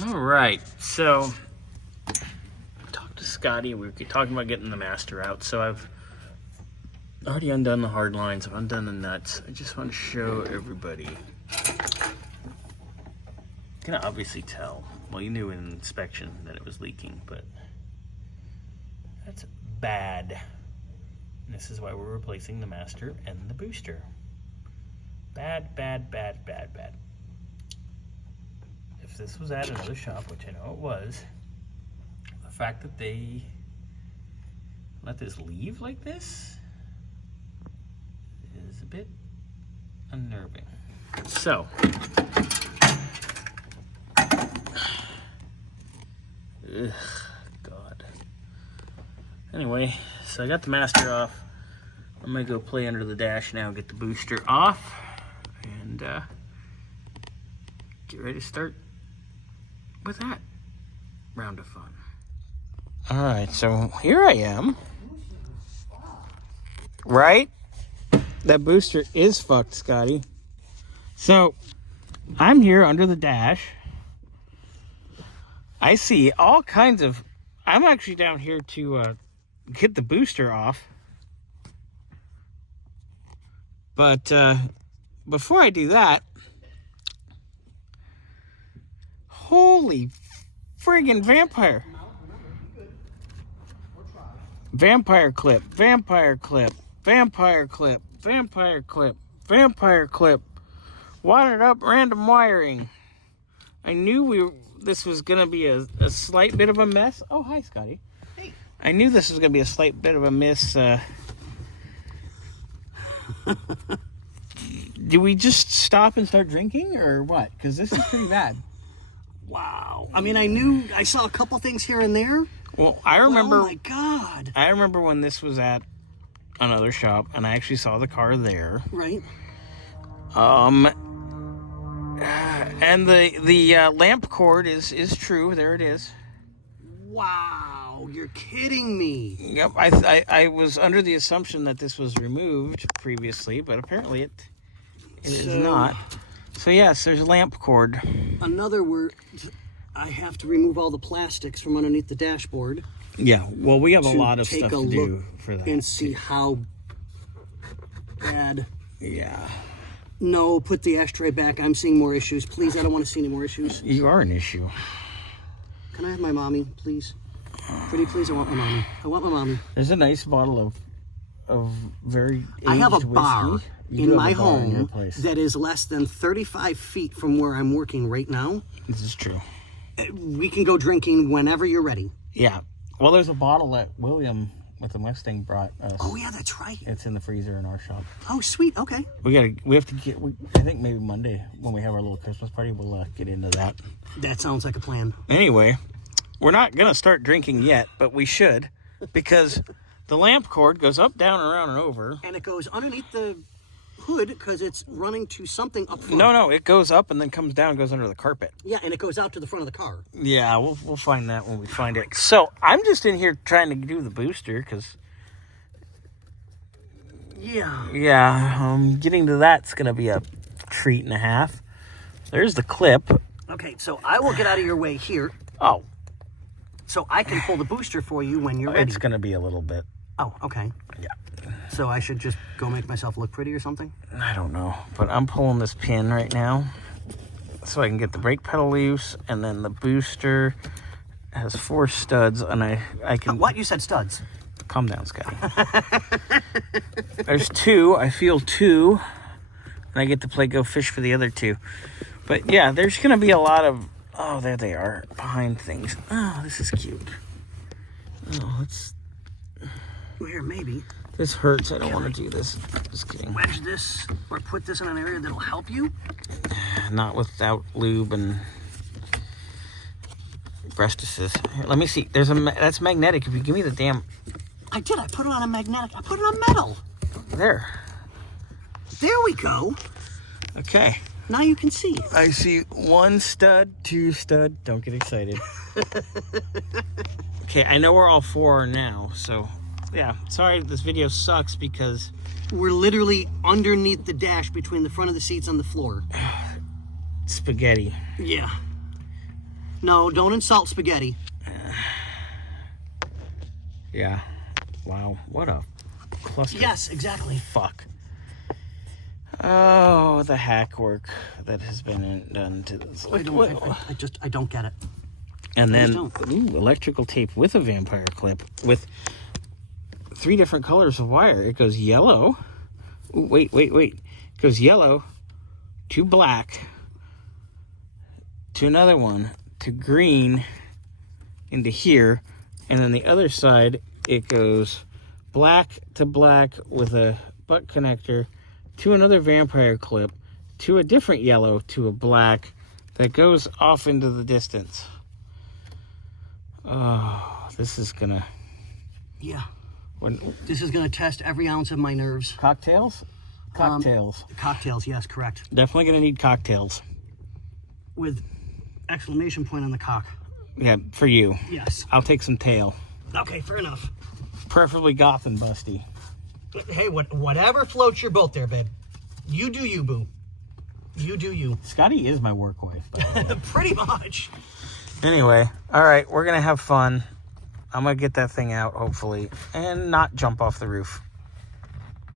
All right, so I talked to Scotty. We were talking about getting the master out. So I've already undone the hard lines. I've undone the nuts. I just want to show everybody. You can obviously tell. Well, you knew in inspection that it was leaking, but that's bad. And this is why we're replacing the master and the booster. Bad, bad, bad, bad, bad. If this was at another shop, which I know it was, the fact that they let this leave like this is a bit unnerving. So, ugh, God. Anyway, so I got the master off. I'm gonna go play under the dash now, get the booster off, and get ready to start with that round of fun. All right, so here I am. Right? That booster is fucked, Scotty. So I'm here under the dash. I see all kinds of... I'm actually down here to get the booster off. But before I do that, holy friggin' vampire. Vampire clip, vampire clip, vampire clip, vampire clip, vampire clip. Wired up random wiring. I knew this was going to be a slight bit of a mess. Oh, hi, Scotty. Hey. I knew this was going to be a slight bit of a miss. Do we just stop and start drinking or what? Because this is pretty bad. Wow. I mean, I saw a couple things here and there. Well, I remember... Oh, my God. I remember when this was at another shop, and I actually saw the car there. Right. And the lamp cord is true. There it is. Wow. You're kidding me. Yep. I was under the assumption that this was removed previously, but apparently it is not. So yes, there's a lamp cord. In other words, I have to remove all the plastics from underneath the dashboard. Yeah, well, we have a lot of stuff to do for that. And see how bad. Yeah. No, put the ashtray back. I'm seeing more issues. Please, I don't want to see any more issues. You are an issue. Can I have my mommy, please? Pretty please, I want my mommy. I want my mommy. There's a nice bottle of very aged I have a whiskey. bar You in do my have a bar in your home place. that is less than 35 feet from where I'm working right now. This is true. We can go drinking whenever you're ready. Yeah. Well, there's a bottle that William with the Mustang brought us. Oh, yeah, that's right. It's in the freezer in our shop. Oh, sweet. Okay. We have to get. I think maybe Monday when we have our little Christmas party, we'll get into that. That sounds like a plan. Anyway, we're not gonna start drinking yet, but we should, because the lamp cord goes up, down, around, and over. And it goes underneath the hood because it's running to something up front. No, it goes up and then comes down, and goes under the carpet. Yeah, and it goes out to the front of the car. Yeah, we'll find that when we find it. So I'm just in here trying to do the booster because. Yeah, getting to that's gonna be a treat and a half. There's the clip. Okay, so I will get out of your way here. Oh, so I can pull the booster for you when you're ready. it's gonna be a little bit. Oh, okay. Yeah. So I should just go make myself look pretty or something? I don't know, but I'm pulling this pin right now so I can get the brake pedal loose, and then the booster has 4 studs, and I can... What? You said studs? Calm down, Scotty. There's 2. I feel 2, and I get to play go fish for the other 2. But yeah, there's going to be a lot of... Oh, there they are, behind things. Oh, this is cute. Oh, let's... Well, here, maybe. This hurts. I don't want to do this. Just kidding. Wedge this or put this in an area that'll help you? Not without lube and breastises. Here, let me see. There's that's magnetic. If you give me the damn... I did. I put it on a magnetic. I put it on metal. There. There we go. Okay. Now you can see. I see 1 stud, 2 stud. Don't get excited. Okay, I know where all 4 are now, so... Yeah, sorry this video sucks because... We're literally underneath the dash between the front of the seats and the floor. Spaghetti. Yeah. No, don't insult spaghetti. Yeah. Wow. What a cluster. Yes, exactly. Fuck. Oh, the hack work that has been done to this. I don't get it. And then, don't. ooh, electrical tape with a vampire clip with 3 different colors of wire. It goes yellow. Ooh, wait. It goes yellow to black to another one to green into here. And then the other side, it goes black to black with a butt connector to another vampire clip to a different yellow to a black that goes off into the distance. Oh, this is gonna... Yeah. This is gonna test every ounce of my nerves. Cocktails? Cocktails. Cocktails, yes, correct. Definitely gonna need cocktails. With exclamation point on the cock. Yeah, for you. Yes. I'll take some tail. Okay, fair enough. Preferably goth and busty. Hey, whatever floats your boat there, babe. You do you, boo. You do you. Scotty is my work wife, by the way. Pretty much. Anyway, all right, we're gonna have fun. I'm gonna get that thing out, hopefully, and not jump off the roof.